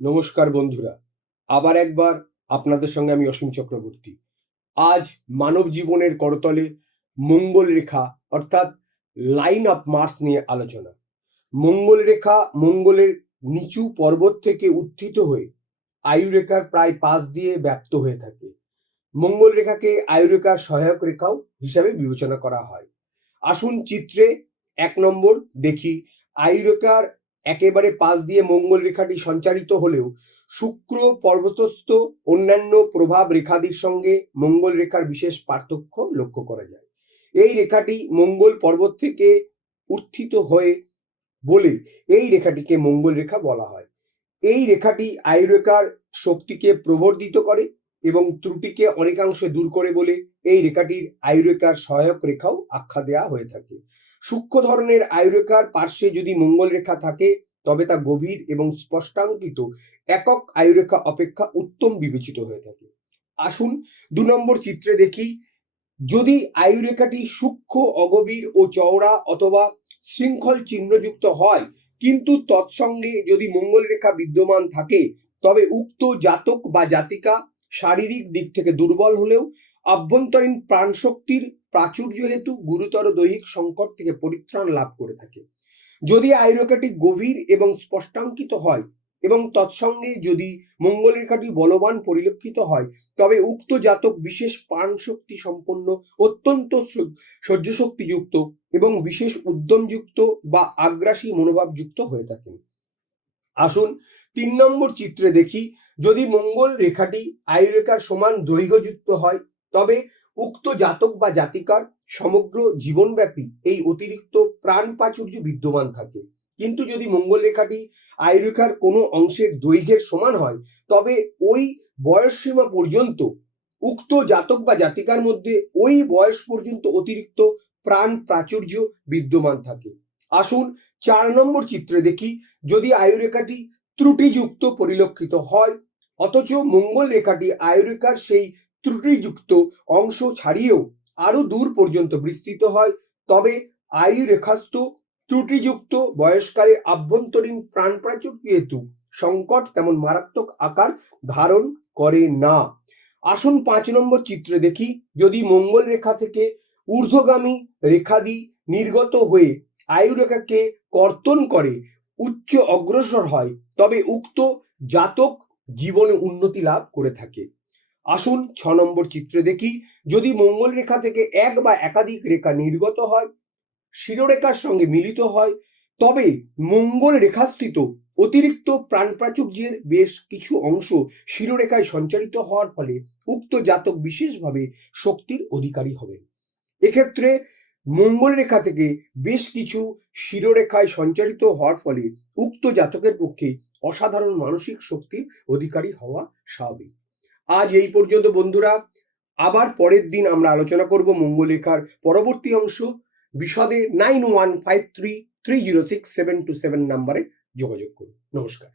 নমস্কার বন্ধুরা, আবার একবার আপনাদের সঙ্গে আমি অসীম চক্রবর্তী। আজ মানব জীবনের করতলে মঙ্গল রেখা অর্থাৎ লাইন অফ মার্স নিয়ে আলোচনা। মঙ্গল রেখা মঙ্গলের নিচু পর্বত থেকে উত্থিত হয়ে আয়ুরেখার প্রায় পাশ দিয়ে ব্যাপ্ত হয়ে থাকে। মঙ্গল রেখাকে আয়ুরেখার সহায়ক রেখাও হিসাবে বিবেচনা করা হয়। আসুন চিত্রে 1 নম্বর দেখি। আয়ুরেখার একেবারে পাশ দিয়ে মঙ্গল রেখাটি সঞ্চারিত হলেও শুক্র পর্বতস্থ অন্যান্য প্রভাব রেখাদির সঙ্গে মঙ্গল রেখার বিশেষ পার্থক্য লক্ষ্য করা যায়। এই রেখাটি মঙ্গল পর্বত থেকে উত্থিত হয়ে বলে এই রেখাটিকে মঙ্গল রেখা বলা হয়। এই রেখাটি আয়ুরেখার শক্তিকে প্রবর্ধিত করে এবং ত্রুটিকে অনেকাংশে দূর করে বলে এই রেখাটির আয়ুরেখার সহায়ক রেখাও আখ্যা দেওয়া হয়ে থাকে। সূক্ষ্ম ধরনের আয়ুরেখার পার্শ্বে যদি মঙ্গল রেখা থাকে তবে তা গভীর এবং স্পষ্টাঙ্কিত একক আয়ুরেখা অপেক্ষা উত্তম বিবেচিত হয়ে থাকে। আসুন 2 নম্বর চিত্রে দেখি। যদি আয়ুরেখাটি সূক্ষ্ম, অগভীর ও চওড়া অথবা শৃঙ্খল চিহ্নযুক্ত হয় কিন্তু তৎসঙ্গে যদি মঙ্গল রেখা বিদ্যমান থাকে তবে উক্ত জাতক বা জাতিকা শারীরিক দিক থেকে দুর্বল হলেও আভ্যন্তরীণ প্রাণশক্তির প্রাচুর্য হেতু গুরুতর দৈহিক সংকট থেকে পরিত্রাণ লাভ করে থাকে। যদি আয়ুরেখাটি গভীর এবং স্পষ্টাঙ্কিত হয় এবং তৎসঙ্গে যদি মঙ্গল রেখাটি বলবান পরিলক্ষিত হয় তবে উক্ত জাতক বিশেষ প্রাণশক্তি সম্পন্ন, অত্যন্ত সহ্যশক্তিযুক্ত এবং বিশেষ উদ্যমযুক্ত বা আগ্রাসী মনোভাবযুক্ত হয়ে থাকেন। আসুন 3 নম্বর চিত্রে দেখি। যদি মঙ্গল রেখাটি আয়ুরেখার সমান দৈর্ঘ্যযুক্ত হয় তবে উক্ত জাতক বা জাতিকার সমগ্র জীবনব্যাপী এই অতিরিক্ত প্রাণ প্রাচুর্য বিদ্যমান থাকে। কিন্তু যদি মঙ্গল রেখাটি আয়ুরেখার কোনো অংশের দৈর্ঘ্যের সমান হয় তবে ওই বয়স সীমা পর্যন্ত উক্ত জাতক বা জাতিকার মধ্যে ওই বয়স পর্যন্ত অতিরিক্ত প্রাণ প্রাচুর্য বিদ্যমান থাকে। আসুন 4 নম্বর চিত্রে দেখি। যদি আয়ুরেখাটি ত্রুটিযুক্ত পরিলক্ষিত হয় অথচ মঙ্গল রেখাটি আয়ুরেখার সেই ত্রুটিযুক্ত অংশ ছাড়িয়েও আরো দূর পর্যন্ত বিস্তৃত হয় তবে আয়ুরেখাস্থ ত্রুটিযুক্ত বয়সকালে আভ্যন্তরীণ প্রাণ প্রাচুর্য হেতু সংকট তেমন মারাত্মক আকার ধারণ করে না। আসুন 5 নম্বর চিত্রে দেখি। যদি মঙ্গল রেখা থেকে ঊর্ধ্বগামী রেখাদি নির্গত হয়ে আয়ুরেখাকে কর্তন করে উচ্চ অগ্রসর হয় তবে উক্ত জাতক জীবনে উন্নতি লাভ করে থাকে। আসুন 6 নম্বর চিত্রে দেখি। যদি মঙ্গল রেখা থেকে এক বা একাধিক রেখা নির্গত হয়, শিরোরেখার সঙ্গে মিলিত হয় তবে মঙ্গল রেখাস্থিত অতিরিক্ত প্রাণ প্রাচুর্যের বেশ কিছু অংশ শিরোরেখায় সঞ্চারিত হওয়ার ফলে উক্ত জাতক বিশেষভাবে শক্তির অধিকারী হবেন। এক্ষেত্রে মঙ্গল রেখা থেকে বেশ কিছু শিরোরেখায় সঞ্চারিত হওয়ার ফলে উক্ত জাতকের পক্ষে অসাধারণ মানসিক শক্তির অধিকারী হওয়া স্বাভাবিক। আজ এই পর্যন্ত বন্ধুরা। আবার পরের দিন আমরা আলোচনা করব মঙ্গল রেখার পরবর্তী অংশ। বিশদে 9153306727 নম্বরে যোগাযোগ করুন। নমস্কার।